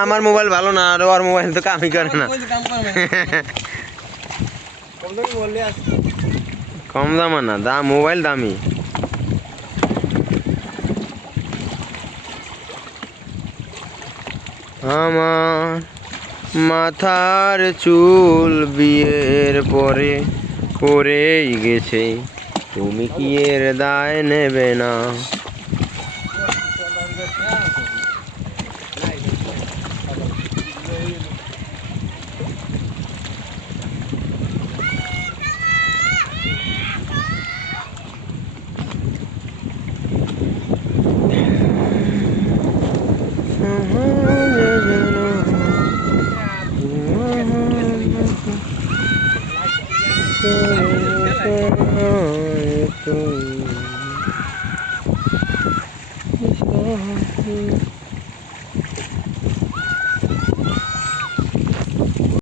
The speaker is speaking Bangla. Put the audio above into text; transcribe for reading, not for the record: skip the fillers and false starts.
আমার মোবাইল ভালো না, আর ওর মোবাইল তো কামই করে না। কম দাম না, দাম মোবাইল দামি। আমার মাথার চুল বিয়ের পরে পড়েই গেছে, তুমি কি এর দায় নেবে না?